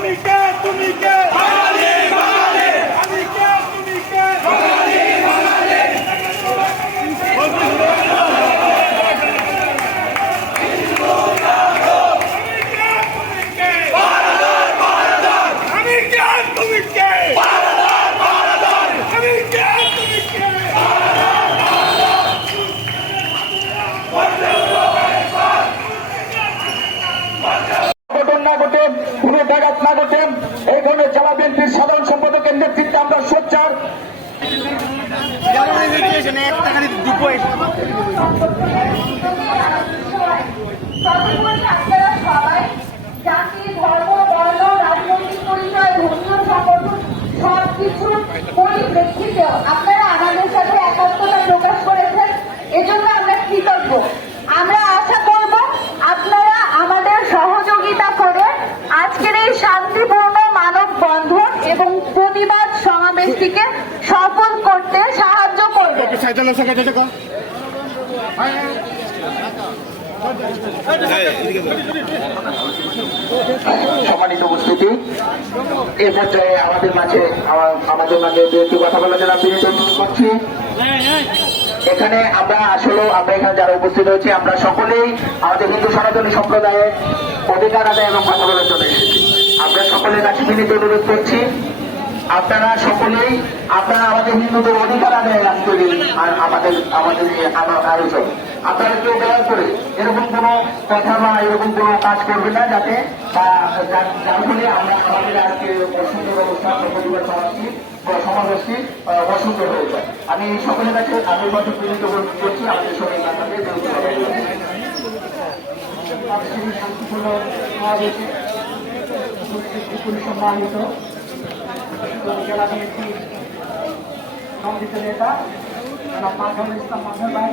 me quieto, me. ব্যাঘাত না ঘটেন এই ধরনের জেলা বিএনপির সাধারণ সম্পাদকের নেতৃত্বে আমরা সোচ্চার। জাতি ধর্ম বর্ণ আমাদের সাথে একাত্মতা প্রকাশ করেছেন এজন্য আমরা কৃতজ্ঞ আমরা আশা করব আপনারা আমাদের সহযোগিতা করে আজকের এই শান্তিপূর্ণ মানববন্ধন এবং প্রতিবাদ সমাবেশটিকে সফল করতে সাহায্য করবেন সম্মানিত উপস্থিতি এই পর্যায়ে আমাদের মাঝে আমাদের মাঝে একটি কথা বলার জন্য বিনীত করছি এখানে আমরা আসলে আমরা এখানে যারা উপস্থিত হয়েছি আমরা সকলেই আমাদের হিন্দু সনাতনী সম্প্রদায়ের অধিকার আদায় এবং কথা বলার জন্য এসেছি। আমরা সকলের কাছে বিনীত অনুরোধ করছি, আপনারা সকলেই, আপনারা আমাদের হিন্দুদের অধিকার আদায় এই আর আমাদের আমাদের আয়োজন। আপনারা কেউ দয়া করে এরকম কোনো কথা বা এরকম কোনো কাজ করবে না যাতে যার- ফলে আমরা আমাদের আজকে অসুন্দর অবস্থা বা পরিবার সমাজটি সমাবেশটি অসুন্দর হয়ে যায়। আমি সকলের কাছে আমি মাত্র বিনীত করছি, আমাদের সঙ্গে আপনাদের শান্তিপূর্ণ সম্মানিত জেলা বিএনপি সংগঠিত নেতা মাধ্যমে ইসলাম ভাই